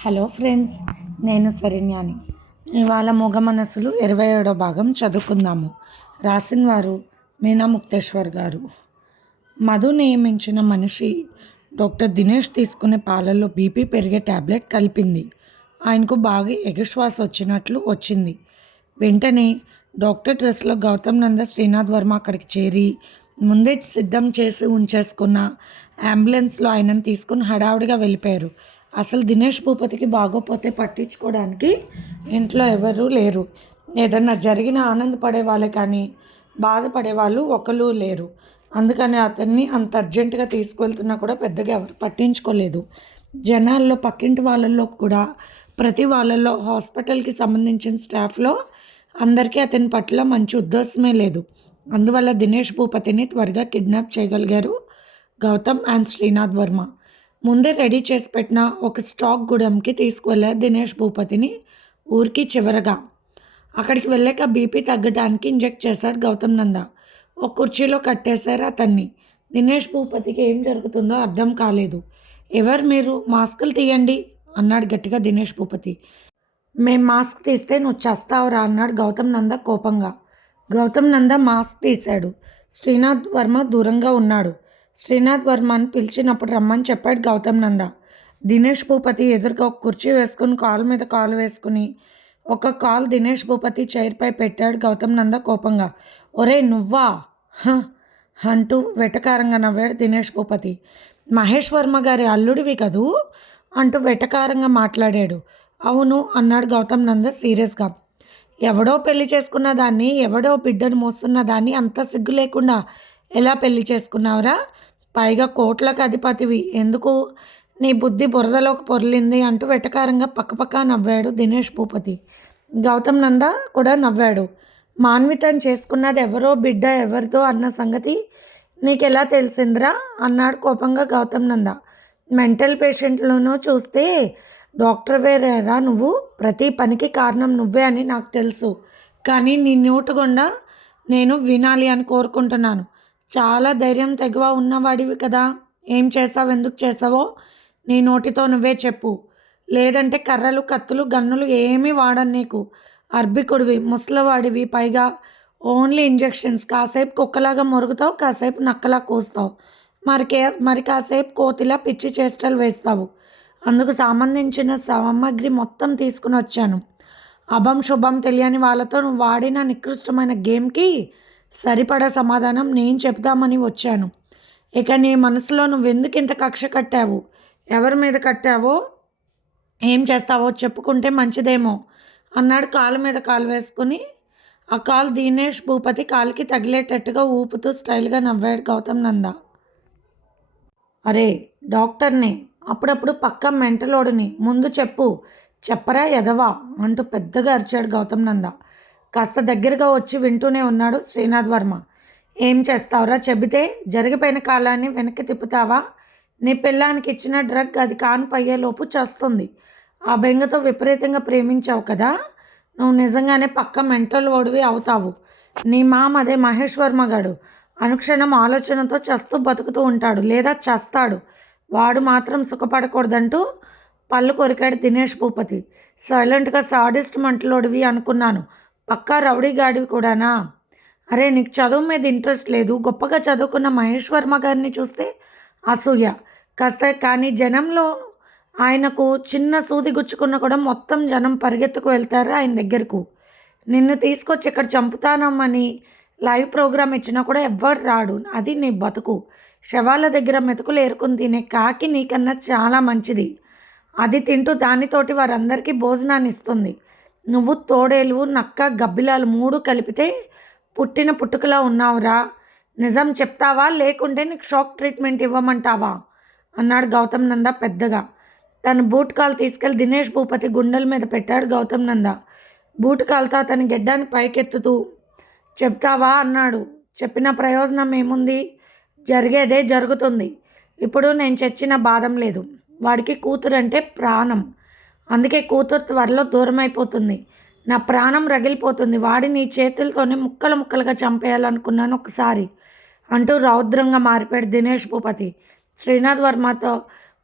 Hello friends నేను సరిన్యాని. ఇవాళ మొగ మనసులు ఇరవై ఏడో భాగం చదువుకుందాము. రాసిన వారు మీనా ముక్తేశ్వర్ గారు. మధు నియమించిన మనిషి డాక్టర్ దినేష్ తీసుకునే పాలల్లో బీపీ పెరిగే టాబ్లెట్ కలిపింది. ఆయనకు బాగా ఎగశ్వాస వచ్చినట్లు వచ్చింది. వెంటనే డాక్టర్ డ్రెస్లో గౌతమ్ నంద శ్రీనాథ్ వర్మ అక్కడికి చేరి ముందే సిద్ధం చేసి ఉంచేసుకున్న అంబులెన్స్లో ఆయనను తీసుకుని హడావుడిగా వెళ్ళిపోయారు. అసలు దినేష్ భూపతికి బాగోపోతే పట్టించుకోవడానికి ఇంట్లో ఎవరూ లేరు. ఏదన్నా జరిగిన ఆనందపడే వాళ్ళే కానీ బాధపడే వాళ్ళు ఒకరు లేరు. అందుకని అతన్ని అంత అర్జెంటుగా తీసుకువెళ్తున్నా కూడా పెద్దగా ఎవరు పట్టించుకోలేదు. జనాల్లో పక్కింటి వాళ్ళల్లో కూడా ప్రతి వాళ్ళల్లో హాస్పిటల్కి సంబంధించిన స్టాఫ్లో అందరికీ అతని పట్ల మంచి ఉద్దేశమే లేదు. అందువల్ల దినేష్ భూపతిని త్వరగా కిడ్నాప్ చేయగలిగారు గౌతమ్ అండ్ శ్రీనాథ్ వర్మ. ముందే రెడీ చేసి పెట్టిన ఒక స్టాక్ గుడెంకి తీసుకువెళ్ళారు దినేష్ భూపతిని ఊరికి చివరగా. అక్కడికి వెళ్ళాక బీపీ తగ్గడానికి ఇంజెక్ట్ చేశాడు గౌతమ్ నంద. ఒక కుర్చీలో కట్టేశారు అతన్ని. దినేష్ భూపతికి ఏం జరుగుతుందో అర్థం కాలేదు. ఎవరు మీరు? మాస్కులు తీయండి అన్నాడు గట్టిగా దినేష్ భూపతి. మేం మాస్క్ తీస్తే నువ్వు చస్తావురా అన్నాడు గౌతమ్ నంద కోపంగా. గౌతమ్ నంద మాస్క్ తీశాడు. శ్రీనాథ్ వర్మ దూరంగా ఉన్నాడు. శ్రీనాథ్ వర్మని పిలిచినప్పుడు రమ్మని చెప్పాడు గౌతమ్ నంద. దినేష్ భూపతి ఎదురుగా ఒక కుర్చీ వేసుకుని కాలు మీద కాలు వేసుకుని ఒక కాల్ దినేష్ భూపతి చైర్పై పెట్టాడు గౌతమ్ నంద కోపంగా. ఒరే నువ్వా? హ! అంటూ వెటకారంగా నవ్వాడు దినేష్ భూపతి. మహేష్ వర్మ గారి అల్లుడివి కదూ? అంటూ వెటకారంగా మాట్లాడాడు. అవును అన్నాడు గౌతమ్ నంద సీరియస్గా ఎవడో పెళ్ళి చేసుకున్న దాన్ని ఎవడో బిడ్డను మోస్తున్న దాన్ని అంత సిగ్గు లేకుండా ఎలా పెళ్ళి చేసుకున్నావురా? పైగా కోట్లకు అధిపతివి. ఎందుకు? నీ బుద్ధి బురదలోకి పొర్లింది అంటూ వెటకారంగా పక్కపక్క నవ్వాడు దినేష్ భూపతి. గౌతమ్ నంద కూడా నవ్వాడు. మాన్వితను చేసుకున్నది ఎవరో బిడ్డ ఎవరిదో అన్న సంగతి నీకెలా తెలిసిందిరా? అన్నాడు కోపంగా గౌతమ్ నంద. మెంటల్ పేషెంట్లను చూస్తే డాక్టర్ వేరేరా నువ్వు? ప్రతి పనికి కారణం నువ్వే అని నాకు తెలుసు. కానీ నీ నోటుగుండా నేను వినాలి అని కోరుకుంటున్నాను. చాలా ధైర్యం తెగువ ఉన్నవాడివి కదా. ఏం చేసావు ఎందుకు చేసావో నీ నోటితో నువ్వే చెప్పు. లేదంటే కర్రలు కత్తులు గన్నులు ఏమీ వాడను నీకు. అర్భికుడివి ముసలివాడివి. పైగా ఓన్లీ ఇంజెక్షన్స్. కాసేపు కుక్కలాగా మొరుగుతావు కాసేపు నక్కలా కూస్తావు. మరికే మరి కాసేపు కోతిలా పిచ్చి చేష్టలు వేస్తావు. అందుకు సంబంధించిన సామాగ్రి మొత్తం తీసుకుని వచ్చాను. అభం శుభం తెలియని వాళ్ళతో నువ్వు వాడిన నికృష్టమైన గేమ్కి సరిపడా సమాధానం నేను చెప్దామని వచ్చాను. ఇక నీ మనసులో నువ్వెందుకు ఇంత కక్ష కట్టావు? ఎవరి మీద కట్టావో? ఏం చేస్తావో చెప్పుకుంటే మంచిదేమో అన్నాడు కాలు మీద కాలు వేసుకుని. ఆ కాలు దినేష్ భూపతి కాలుకి తగిలేటట్టుగా ఊపుతూ స్టైల్గా నవ్వాడు గౌతమ్ నంద. అరే డాక్టర్ని అప్పుడప్పుడు పక్క మెంటలోడిని ముందు చెప్పు చెప్పరా ఎదవా అంటూ పెద్దగా అరిచాడు గౌతమ్ నంద. కాస్త దగ్గరగా వచ్చి వింటూనే ఉన్నాడు శ్రీనాథ్ వర్మ. ఏం చేస్తావురా చెబితే? జరిగిపోయిన కాలాన్ని వెనక్కి తిప్పుతావా? నీ పిల్లానికి ఇచ్చిన డ్రగ్ అది కానిపోయేలోపు చేస్తుంది. ఆ బెంగతో విపరీతంగా ప్రేమించావు కదా? నువ్వు నిజంగానే పక్క మెంటల్ ఓడివి అవుతావు. నీ మామ అదే మహేష్ వర్మ గాడు. అనుక్షణం ఆలోచనతో చస్తూ బతుకుతూ ఉంటాడు. లేదా చస్తాడు. వాడు మాత్రం సుఖపడకూడదంటూ పళ్ళు కొరికాడు దినేష్ భూపతి. సైలెంట్గా సాడిస్ట్ మంటలోడివి అనుకున్నాను. పక్కా రౌడీ గాడి కూడానా? అరే నీకు చదువు మీద ఇంట్రెస్ట్ లేదు. గొప్పగా చదువుకున్న మహేష్ వర్మ గారిని చూస్తే అసూయ. కాస్త కానీ జనంలో ఆయనకు చిన్న సూది గుచ్చుకున్న కూడా మొత్తం జనం పరిగెత్తుకు వెళ్తారు ఆయన దగ్గరకు? నిన్ను తీసుకొచ్చి ఇక్కడ చంపుతానమ్మని లైవ్ ప్రోగ్రామ్ ఇచ్చినా కూడా ఎవ్వరు రాడు. అది నీ బతుకు. శవాల దగ్గర మెతుకులు ఏరుకుని తినే కాకి నీకన్నా చాలా మంచిది. అది తింటూ దానితోటి వారందరికీ భోజనాన్ని ఇస్తుంది నువ్వు తోడేలు నక్క గబ్బిలాలు మూడు కలిపితే పుట్టిన పుట్టుకలా ఉన్నావురా. నిజం చెప్తావా? లేకుంటే నీకు షాక్ ట్రీట్మెంట్ ఇవ్వమంటావా? అన్నాడు గౌతమ్ నంద పెద్దగా. తన బూట్ కాలు తీసుకెళ్ళి దినేష్ భూపతి గుండెల మీద పెట్టాడు గౌతమ్ నంద. బూట్ కాలుతో అతని గెడ్డాన్ని పైకెత్తుతూ చెప్తావా? అన్నాడు. చెప్పిన ప్రయోజనం ఏముంది? జరిగేదే జరుగుతుంది. ఇప్పుడు నేను చచ్చిన బాధం లేదు. వాడికి కూతురు అంటే ప్రాణం. అందుకే కూతురు త్వరలో దూరం అయిపోతుంది నా ప్రాణం రగిలిపోతుంది. వాడిని నీ చేతులతోనే ముక్కలు ముక్కలుగా చంపేయాలనుకున్నాను ఒకసారి అంటూ రౌద్రంగా మారిపోయాడు దినేష్ భూపతి. శ్రీనాథ్ వర్మతో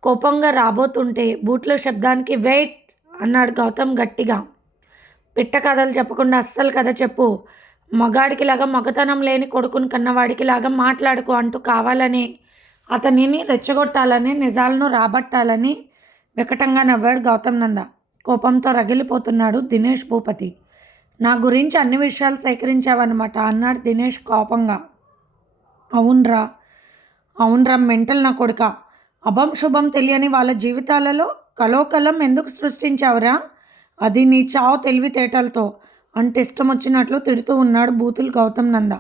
కోపంగా రాబోతుంటే బూట్ల శబ్దానికి వెయిట్ అన్నాడు గౌతమ్ గట్టిగా. పిట్ట కథలు చెప్పకుండా అస్సలు కథ చెప్పు. మగాడికి లాగా మగతనం లేని కొడుకుని కన్నవాడికి లాగా మాట్లాడుకో అంటూ కావాలని అతనిని రెచ్చగొట్టాలని నిజాలను రాబట్టాలని వికటంగా నవ్వాడు గౌతమ్ నంద. కోపంతో రగిలిపోతున్నాడు దినేష్ భూపతి. నా గురించి అన్ని విషయాలు సేకరించావన్నమాట అన్నాడు దినేష్ కోపంగా. అవునరా. అవునరా మెంటల్ నా కొడుక. అభం శుభం తెలియని వాళ్ళ జీవితాలలో కలోకలం ఎందుకు సృష్టించావురా? అది నీ చావు తెలివితేటలతో. అంటే ఇష్టం వచ్చినట్లు తిడుతూ ఉన్నాడు బూతులు గౌతమ్ నంద.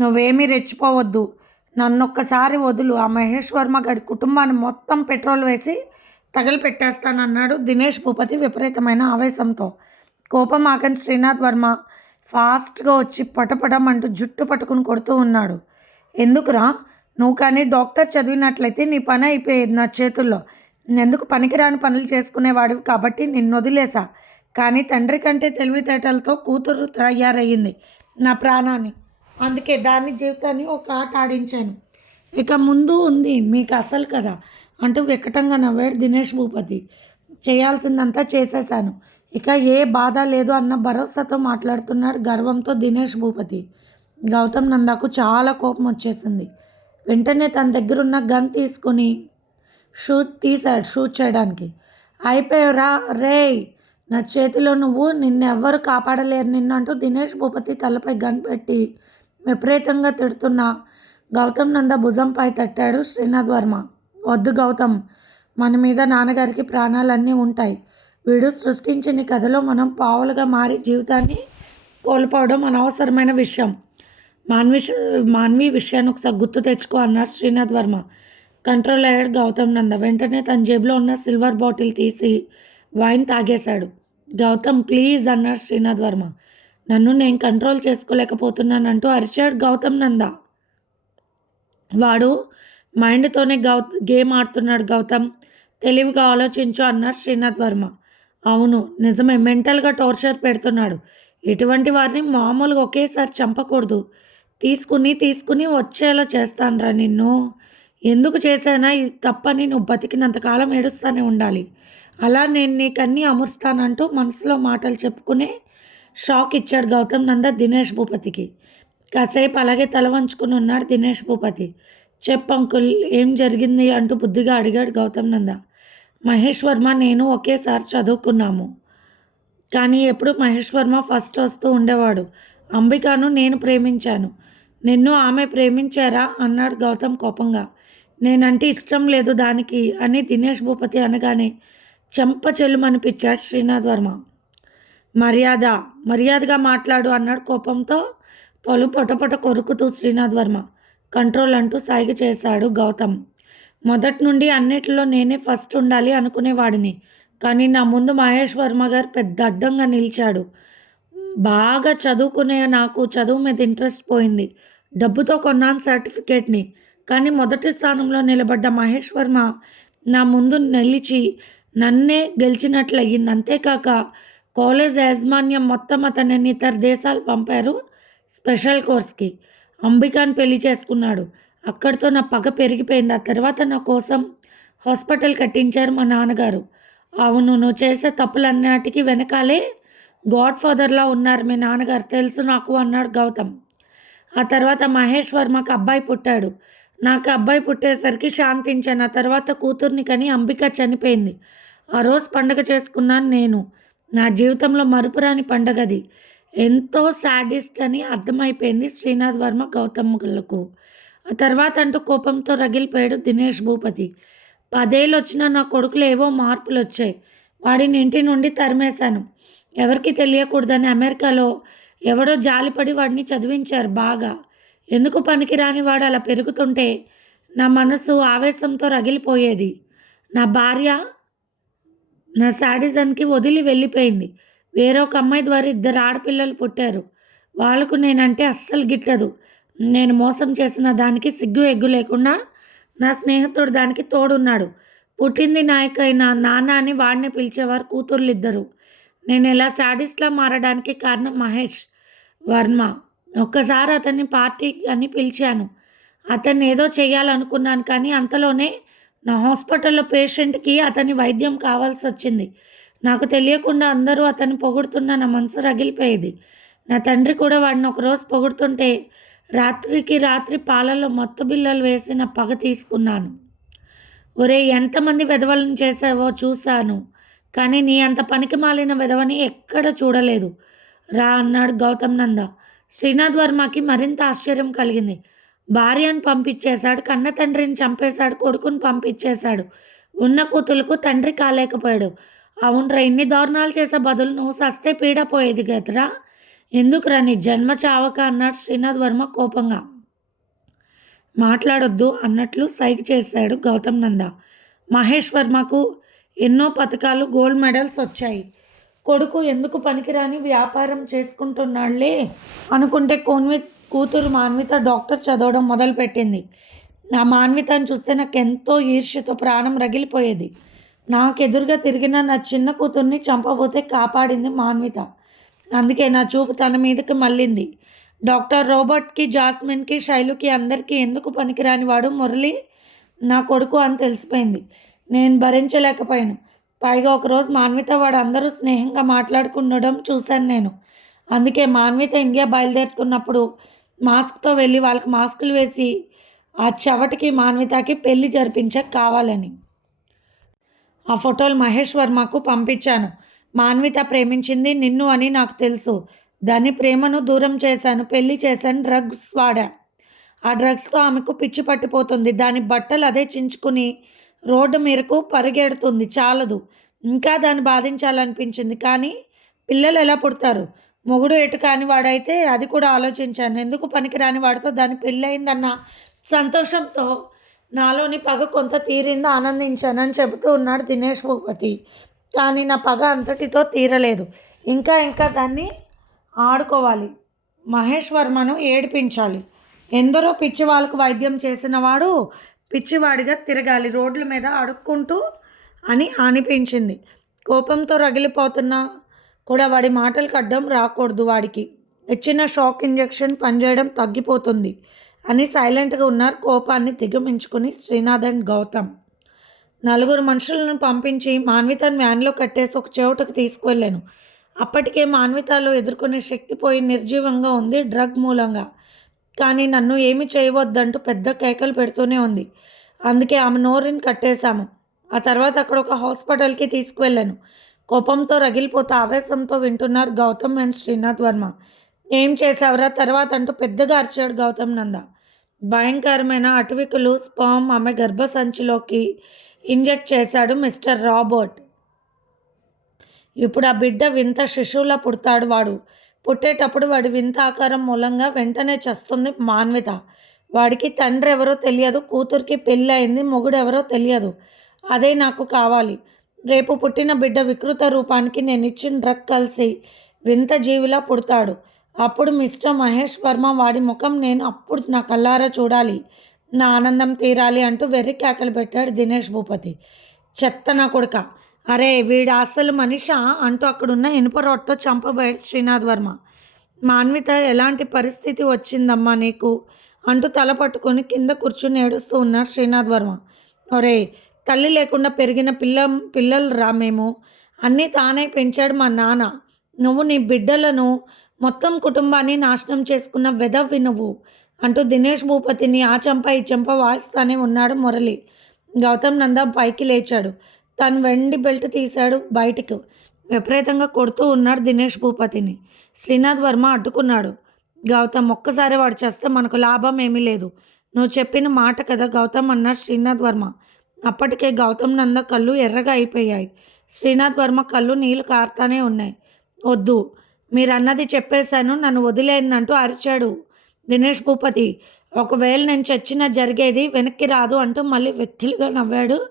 నువ్వేమీ రెచ్చిపోవద్దు. నన్నొక్కసారి వదులు. ఆ మహేష్ వర్మ గడి కుటుంబాన్ని మొత్తం పెట్రోల్ వేసి తగిలిపెట్టేస్తానన్నాడు దినేష్ భూపతి విపరీతమైన ఆవేశంతో. కోపం ఆకని శ్రీనాథ్ వర్మ ఫాస్ట్గా వచ్చి పటపటం అంటూ జుట్టు పట్టుకుని కొడుతూ ఉన్నాడు. ఎందుకురా? నువ్వు కానీ డాక్టర్ చదివినట్లయితే నీ పని అయిపోయేది నా చేతుల్లో. ఎందుకు పనికిరాని పనులు చేసుకునేవాడివి కాబట్టి నిన్ను వదిలేసా? కానీ తండ్రి కంటే తెలివితేటలతో కూతురు తయారయ్యింది నా ప్రాణాన్ని. అందుకే దాని జీవితాన్ని ఒక ఆట ఆడించాను. ఇక ముందు ఉంది మీకు అసలు కదా అంటూ వికటంగా నవ్వాడు దినేష్ భూపతి. చేయాల్సిందంతా చేసేశాను. ఇక ఏ బాధ లేదు అన్న భరోసాతో మాట్లాడుతున్నాడు గర్వంతో దినేష్ భూపతి. గౌతమ్ నందాకు చాలా కోపం వచ్చేసింది. వెంటనే తన దగ్గరున్న గన్ తీసుకొని షూట్ తీశాడు షూట్ చేయడానికి. అయిపోయారా రేయ్! నా చేతిలో నువ్వు నిన్నెవ్వరు కాపాడలేరు నిన్ను అంటూ దినేష్ భూపతి తలపై గన్ పెట్టి విపరీతంగా తిడుతున్న. గౌతమ్ నంద భుజంపై తట్టాడు శ్రీనాథ్ వర్మ. వద్దు గౌతమ్. మన మీద నాన్నగారికి ప్రాణాలన్నీ ఉంటాయి. వీడు సృష్టించిన కథలో మనం పావులుగా మారి జీవితాన్ని కోల్పోవడం అనవసరమైన విషయం. మాన్వి మాన్వి విషయాన్ని ఒకసారి గుర్తు తెచ్చుకో అన్నాడు శ్రీనాథ్ వర్మ. కంట్రోల్ అయ్యాడు గౌతమ్ నంద. వెంటనే తన జేబులో ఉన్న సిల్వర్ బాటిల్ తీసి వైన్ తాగేశాడు. గౌతమ్ ప్లీజ్ అన్నాడు శ్రీనాథ్ వర్మ. నన్ను నేను కంట్రోల్ చేసుకోలేకపోతున్నానంటూ అరిచాడు గౌతమ్ నంద. వాడు మైండ్తోనే గౌ గేమ్ ఆడుతున్నాడు గౌతమ్. తెలివిగా ఆలోచించు అన్నారు శ్రీనాథ్ వర్మ. అవును నిజమే. మెంటల్గా టార్చర్ పెడుతున్నాడు. ఇటువంటి వారిని మామూలుగా ఒకేసారి చంపకూడదు. తీసుకుని తీసుకుని వచ్చేలా చేస్తానురా నిన్ను. ఎందుకు చేశానా? ఇది తప్పని నువ్వు బతికినంతకాలం ఏడుస్తూనే ఉండాలి. అలా నేను నీకన్నీ అమరుస్తానంటూ మనసులో మాటలు చెప్పుకునే షాక్ ఇచ్చాడు గౌతమ్ నంద దినేష్ భూపతికి. కాసేపు అలాగే తల వంచుకుని ఉన్నాడు దినేష్ భూపతి. చెప్పు అంకుల్ ఏం జరిగింది అంటూ బుద్ధిగా అడిగాడు గౌతమ్ నంద. మహేష్ వర్మ నేను ఒకేసారి చదువుకున్నాము. కానీ ఎప్పుడు మహేష్ వర్మ ఫస్ట్ వస్తూ ఉండేవాడు. అంబికాను నేను ప్రేమించాను. నిన్ను ఆమె ప్రేమించారా? అన్నాడు గౌతమ్ కోపంగా. నేనంటే ఇష్టం లేదు దానికి అని దినేష్ భూపతి అనగానే చెంప చెల్లుమనిపించాడు శ్రీనాథ్ వర్మ. మర్యాద మర్యాదగా మాట్లాడు అన్నాడు కోపంతో పలు పొటపొట కొరుకుతూ శ్రీనాథ్ వర్మ. కంట్రోల్ అంటూ సాగి చేశాడు గౌతమ్. మొదటి నుండి అన్నిటిలో నేనే ఫస్ట్ ఉండాలి అనుకునేవాడిని. కానీ నా ముందు మహేష్ వర్మ గారు పెద్ద అడ్డంగా నిలిచాడు. బాగా చదువుకునే నాకు చదువు మీద ఇంట్రెస్ట్ పోయింది. డబ్బుతో కొన్నాను సర్టిఫికేట్ని. కానీ మొదటి స్థానంలో నిలబడ్డ మహేష్ వర్మ నా ముందు నిలిచి నన్నే గెలిచినట్లయింది అంతేకాక కాలేజ్ యాజమాన్యం మొత్తం అతనిని ఇతర దేశాలు పంపారు స్పెషల్ కోర్స్కి. అంబికాని పెళ్ళి చేసుకున్నాడు. అక్కడితో నా పగ పెరిగిపోయింది. ఆ తర్వాత నా కోసం హాస్పిటల్ కట్టించారు మా నాన్నగారు. అవును నువ్వు చేసే తప్పులన్నిటికీ వెనకాలే గాడ్ ఫాదర్లా ఉన్నారు మీ నాన్నగారు. తెలుసు నాకు అన్నాడు గౌతమ్. ఆ తర్వాత మహేష్ వర్మకు అబ్బాయి పుట్టాడు. నాకు అబ్బాయి పుట్టేసరికి శాంతించాను. ఆ తర్వాత కూతుర్ని కని అంబిక చనిపోయింది. ఆ రోజు పండగ చేసుకున్నాను నేను. నా జీవితంలో మరుపురాని పండగది. ఎంతో సాడిస్ట్ అని అర్థమైపోయింది శ్రీనాథ్ వర్మ గౌతమ్లకు ఆ తర్వాత అంటూ కోపంతో రగిలిపోయాడు దినేష్ భూపతి. పదేళ్ళు వచ్చిన నా కొడుకులు ఏవో మార్పులు వచ్చాయి వాడిని ఇంటి నుండి తరిమేశాను. ఎవరికి తెలియకూడదని అమెరికాలో ఎవడో జాలిపడి వాడిని చదివించారు బాగా. ఎందుకు పనికిరాని వాడు అలా పెరుగుతుంటే నా మనసు ఆవేశంతో రగిలిపోయేది. నా భార్య నా శాడిజన్కి వదిలి వెళ్ళిపోయింది. వేరొక అమ్మాయి ద్వారా ఇద్దరు ఆడపిల్లలు పుట్టారు. వాళ్ళకు నేనంటే అస్సలు గిట్టదు. నేను మోసం చేసిన దానికి సిగ్గు ఎగ్గు లేకుండా నా స్నేహితుడు దానికి తోడున్నాడు. పుట్టింది నాయకైన నాన్న అని వాడిని పిలిచేవారు కూతుర్లు ఇద్దరు నేను ఇలా శాడిస్ట్లా మారడానికి కారణం మహేష్ వర్మ. ఒక్కసారి అతన్ని పార్టీ అని పిలిచాను. అతన్ని ఏదో చేయాలనుకున్నాను కానీ అంతలోనే నా హాస్పిటల్లో పేషెంట్కి అతని వైద్యం కావాల్సి వచ్చింది నాకు తెలియకుండా అందరూ అతన్ని పొగుడుతున్న నా మనసు రగిలిపోయేది. నా తండ్రి కూడా వాడిని ఒకరోజు పొగుడుతుంటే రాత్రికి రాత్రి పాలలో మొత్త బిల్లలు వేసిన పగ తీసుకున్నాను. ఒరే ఎంతమంది విధవలను చేసావో చూశాను. కానీ నీ అంత పనికి మాలిన విధవని ఎక్కడ చూడలేదు. రా అన్నాడు గౌతమ్ నంద. శ్రీనాథ్ వర్మకి మరింత ఆశ్చర్యం కలిగింది. భార్యను పంపించేశాడు కన్న తండ్రిని చంపేశాడు కొడుకుని పంపించేశాడు. ఉన్న కూతులకు తండ్రి కాలేకపోయాడు. అవునరా ఇన్ని దారుణాలు చేసే బదులు నువ్వు సస్తే పీడ పోయేది కదరా ఎందుకురా నీ జన్మ చావక అన్నాడు శ్రీనాథ్ వర్మ కోపంగా. మాట్లాడొద్దు అన్నట్లు సైక్ చేశాడు గౌతమ్ నంద. మహేష్ వర్మకు ఎన్నో పథకాలు గోల్డ్ మెడల్స్ వచ్చాయి. కొడుకు ఎందుకు పనికిరాని వ్యాపారం చేసుకుంటున్నాళ్ళే అనుకుంటే కోన్వి కూతురు మాన్విత డాక్టర్ చదవడం మొదలుపెట్టింది. నా మాన్వితను చూస్తే నాకు ఎంతో ఈర్ష్యతో ప్రాణం రగిలిపోయేది. నాకెదురుగా తిరిగిన నా చిన్న కూతుర్ని చంపబోతే కాపాడింది మాన్విత. అందుకే నా చూపు తన మీదకి మళ్ళింది. డాక్టర్ రోబర్ట్కి జాస్మిన్కి శైలుకి అందరికీ ఎందుకు పనికిరాని వాడు మురళి? నా కొడుకు అని తెలిసిపోయింది. నేను భరించలేకపోయాను. పైగా ఒకరోజు మాన్విత వాడు అందరూ స్నేహంగా మాట్లాడుకుండడం చూశాను నేను. అందుకే మాన్విత ఇండియా బయలుదేరుతున్నప్పుడు మాస్క్తో వెళ్ళి వాళ్ళకి మాస్కులు వేసి ఆ చెవటికి మాన్వితకి పెళ్ళి జరిపించక కావాలని. ఆ ఫోటోలు మహేష్ వర్మకు పంపించాను. మాన్విత ప్రేమించింది నిన్ను అని నాకు తెలుసు. దాని ప్రేమను దూరం చేశాను పెళ్ళి చేశాను డ్రగ్స్ వాడా. ఆ డ్రగ్స్తో ఆమెకు పిచ్చి పట్టిపోతుంది. దాని బట్టలు అదే చించుకుని రోడ్డు మేరకు పరిగెడుతుంది. చాలదు. ఇంకా దాన్ని బాధించాలనిపించింది. కానీ పిల్లలు ఎలా పుడతారు? మొగుడు ఎటు కాని వాడైతే అది కూడా ఆలోచించాను. ఎందుకు పనికిరాని వాడితో దాని పెళ్ళయిందన్న సంతోషంతో నాలోని పగ కొంత తీరింది ఆనందించానని చెబుతూ ఉన్నాడు దినేష్ భూపతి. కానీ నా పగ అంతటితో తీరలేదు. ఇంకా ఇంకా దాన్ని ఆడుకోవాలి. మహేష్ వర్మను ఏడిపించాలి. ఎందరో పిచ్చి వాళ్ళకు వైద్యం చేసిన వాడు పిచ్చివాడిగా తిరగాలి రోడ్ల మీద అడుక్కుంటూ అని అనిపించింది. కోపంతో రగిలిపోతున్నా కూడా వాడి మాటలకు అడ్డం రాకూడదు వాడికి. ఇచ్చిన షాక్ ఇంజెక్షన్ పనిచేయడం తగ్గిపోతుంది. అని సైలెంట్గా ఉన్నారు. కోపాన్ని దిగమించుకుని శ్రీనాథ్ అండ్ గౌతమ్. నలుగురు మనుషులను పంపించి మాన్వితను వ్యాన్లో కట్టేసి ఒక చెవుటకు తీసుకువెళ్ళాను. అప్పటికే మాన్వితలో ఎదుర్కొనే శక్తి పోయి నిర్జీవంగా ఉంది డ్రగ్ మూలంగా. కానీ నన్ను ఏమి చేయవద్దంటూ పెద్ద కేకలు పెడుతూనే ఉంది. అందుకే ఆమె నోరుని కట్టేశాము. ఆ తర్వాత అక్కడ ఒక హాస్పిటల్కి తీసుకువెళ్ళాను. కోపంతో రగిలిపోతూ ఆవేశంతో వింటున్నారు గౌతమ్ అండ్ శ్రీనాథ్ వర్మ. ఏం చేసావురా తర్వాత అంటూ పెద్దగా అరిచాడు గౌతమ్ నంద. భయంకరమైన అటవికులు స్పామ్ ఆమె గర్భసంచిలోకి ఇంజెక్ట్ చేశాడు మిస్టర్ రాబర్ట్. ఇప్పుడు ఆ బిడ్డ వింత శిశువులా పుడతాడు వాడు. పుట్టేటప్పుడు వాడి వింత ఆకారం మూలంగా వెంటనే చస్తుంది మాన్విత. వాడికి తండ్రి ఎవరో తెలియదు కూతురికి పెళ్ళి అయింది మొగుడు ఎవరో తెలియదు. అదే నాకు కావాలి. రేపు పుట్టిన బిడ్డ వికృత రూపానికి నేను ఇచ్చిన డ్రగ్ కలిసి వింత జీవిలా పుడతాడు. అప్పుడు మిస్టర్ మహేష్ వర్మ వాడి ముఖం నేను అప్పుడు నా కల్లారా చూడాలి. నా ఆనందం తీరాలి అంటూ వెర్రి కేకలు పెట్టాడు దినేష్ భూపతి. చెత్త నా కొడుక. అరే వీడు అసలు మనిష? అంటూ అక్కడున్న ఇనుప రోడ్తో చంపబోయాడు శ్రీనాథ్ వర్మ. మాన్విత ఎలాంటి పరిస్థితి వచ్చిందమ్మా నీకు? అంటూ తల పట్టుకొని కింద కూర్చుని ఏడుస్తూ ఉన్నాడు శ్రీనాథ్ వర్మ. ఒరే తల్లి లేకుండా పెరిగిన పిల్ల పిల్లలు రా మేము. అన్నీ తానే పెంచాడు మా నాన్న. నువ్వు నీ బిడ్డలను మొత్తం కుటుంబాన్ని నాశనం చేసుకున్న వెధ నువ్వు అంటూ దినేష్ భూపతిని ఆ చెంప ఈ చెంప వాయిస్తానే ఉన్నాడు మురళి. గౌతమ్ నంద పైకి లేచాడు. తను వెండి బెల్ట్ తీశాడు బయటకు. విపరీతంగా కొడుతూ ఉన్నాడు దినేష్ భూపతిని. శ్రీనాథ్ వర్మ అడ్డుకున్నాడు. గౌతమ్ ఒక్కసారి వాడు చేస్తే మనకు లాభం ఏమీ లేదు. నువ్వు చెప్పిన మాట కదా గౌతమ్ అన్నాడు శ్రీనాథ్ వర్మ. అప్పటికే గౌతమ్ నంద కళ్ళు ఎర్రగా అయిపోయాయి. శ్రీనాథ్ వర్మ కళ్ళు నీళ్ళు కారుతానే ఉన్నాయి. వద్దు. మీరు అన్నది చెప్పేశాను నన్ను వదిలేనంటూ అరిచాడు దినేష్ భూపతి. ఒకవేళ నేను చచ్చిన జరిగేది వెనక్కి రాదు అంటూ మళ్ళీ వెక్కిలుగా నవ్వాడు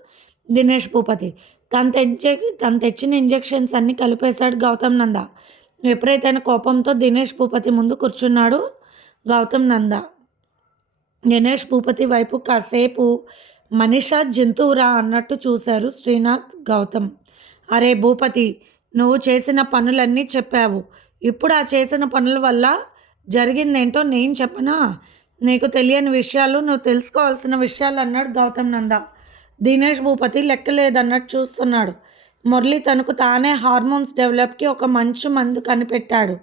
దినేష్ భూపతి. తను తెచ్చే తను తెచ్చిన ఇంజెక్షన్స్ అన్నీ కలిపేశాడు గౌతమ్ నంద. విపరీతమైన కోపంతో దినేష్ భూపతి ముందు కూర్చున్నాడు గౌతమ్ నంద. దినేష్ భూపతి వైపు కాసేపు మనిషా జంతువురా అన్నట్టు చూశారు శ్రీనాథ్ గౌతమ్. అరే భూపతి నువ్వు చేసిన పనులన్నీ చెప్పావు. ఇప్పుడు ఆ చేసిన పనుల వల్ల జరిగిందేంటో నేను చెప్పనా? నీకు తెలియని విషయాలు నువ్వు తెలుసుకోవాల్సిన విషయాలు అన్నాడు గౌతమ్ నంద. దినేష్ భూపతి లెక్కలేదన్నట్టు చూస్తున్నాడు. మురళి తనకు తానే హార్మోన్స్ డెవలప్కి ఒక మంచి మందు కనిపెట్టాడు.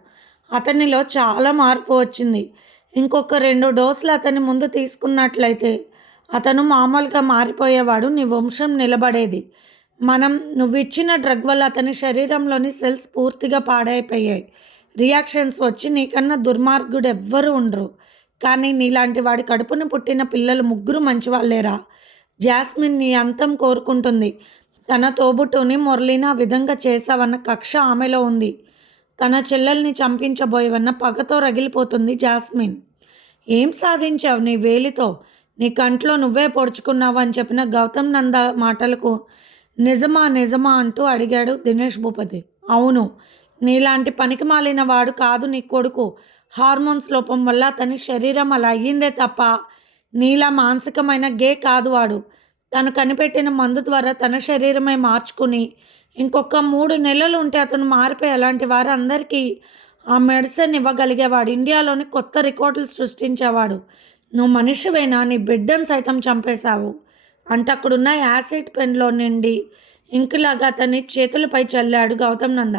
అతనిలో చాలా మార్పు వచ్చింది. ఇంకొక రెండు డోసులు అతని ముందు తీసుకున్నట్లయితే అతను మామూలుగా మారిపోయేవాడు నీ వంశం నిలబడేది. మనం నువ్వు ఇచ్చిన డ్రగ్ వల్ల అతని శరీరంలోని సెల్స్ పూర్తిగా పాడైపోయాయి. రియాక్షన్స్ వచ్చి నీకన్నా దుర్మార్గుడు ఎవ్వరు ఉండరు. కానీ నీలాంటి వాడి కడుపున పుట్టిన పిల్లలు ముగ్గురు మంచివాళ్ళేరా. జాస్మిన్ నీ అంతం కోరుకుంటుంది. తన తోబుట్టుని మురళిని ఆ విధంగా చేశావన్న కక్ష ఆమెలో ఉంది. తన చెల్లెల్ని చంపించబోయేవన్న పగతో రగిలిపోతుంది జాస్మిన్. ఏం సాధించావు నీ వేలితో? నీ కంట్లో నువ్వే పొడుచుకున్నావు అని చెప్పిన గౌతమ్ నంద మాటలకు నిజమా నిజమా అంటూ అడిగాడు దినేష్ భూపతి. అవును నీలాంటి పనికి మాలిన వాడు కాదు నీ కొడుకు. హార్మోన్స్ లోపం వల్ల అతని శరీరం అలా అయ్యిందే తప్ప నీలా మానసికమైన గే కాదు వాడు. తను కనిపెట్టిన మందు ద్వారా తన శరీరమే మార్చుకుని ఇంకొక మూడు నెలలు ఉంటే అతను మారిపోయి అలాంటి వారందరికీ ఆ మెడిసిన్ ఇవ్వగలిగేవాడు. ఇండియాలోని కొత్త రికార్డులు సృష్టించేవాడు. నువ్వు మనిషివేనా? నీ బిడ్డను సైతం చంపేశావు. అంటే అక్కడున్న యాసిడ్ పెన్లో నిండి ఇంకులాగా అతని చేతులపై చల్లాడు గౌతమ్ నంద.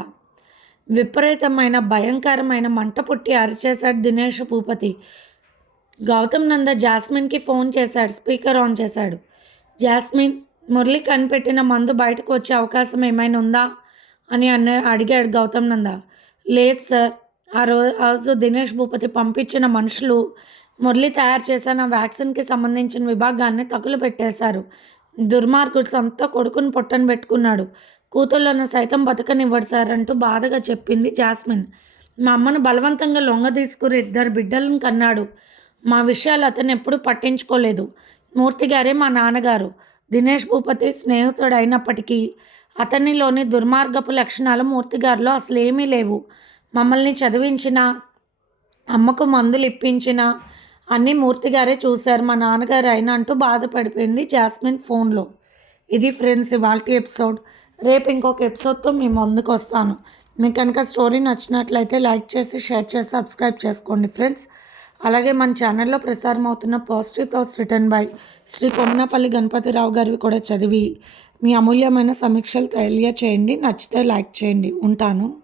విపరీతమైన భయంకరమైన మంట పుట్టి అరిచేశాడు దినేష్ భూపతి. గౌతమ్ నంద జాస్మిన్కి ఫోన్ చేశాడు స్పీకర్ ఆన్ చేశాడు. జాస్మిన్ మురళి కనిపెట్టిన మందు బయటకు వచ్చే అవకాశం ఏమైనా ఉందా? అని అన్న అడిగాడు గౌతమ్ నంద. లేదు సార్ ఆ రోజు ఆ రోజు దినేష్ భూపతి పంపించిన మనుషులు మురళి తయారు చేసిన వ్యాక్సిన్కి సంబంధించిన విభాగాన్ని తగులు పెట్టేశారు. దుర్మార్గుడు సొంత కొడుకుని పొట్టను పెట్టుకున్నాడు. కూతుళ్ళను సైతం బతకనివ్వడు సార్ అంటూ బాధగా చెప్పింది జాస్మిన్. మా అమ్మను బలవంతంగా లొంగ తీసుకుని ఇద్దరు బిడ్డలను కన్నాడు. మా విషయాలు అతను ఎప్పుడూ పట్టించుకోలేదు. మూర్తి గారే మా నాన్నగారు. దినేష్ భూపతి స్నేహితుడు అయినప్పటికీ అతనిలోని దుర్మార్గపు లక్షణాలు మూర్తి గారిలో అసలు ఏమీ లేవు. మమ్మల్ని చదివించిన అమ్మకు మందులు ఇప్పించిన అన్నీ మూర్తి గారే చూశారు. మా నాన్నగారు అయినా అంటూ బాధపడిపోయింది జాస్మిన్ ఫోన్లో. ఇది ఫ్రెండ్స్ ఇవాళ ఎపిసోడ్. రేపు ఇంకొక ఎపిసోడ్తో మీ ముందుకు వస్తాను. మీకు కనుక స్టోరీ నచ్చినట్లయితే లైక్ చేసి షేర్ చేసి సబ్స్క్రైబ్ చేసుకోండి ఫ్రెండ్స్. అలాగే మన ఛానల్లో ప్రసారం అవుతున్న positive thoughts written by Shri Kommanapalli Ganapathirao గారివి కూడా చదివి మీ అమూల్యమైన సమీక్షలు తెలియచేయండి. నచ్చితే లైక్ చేయండి. ఉంటాను.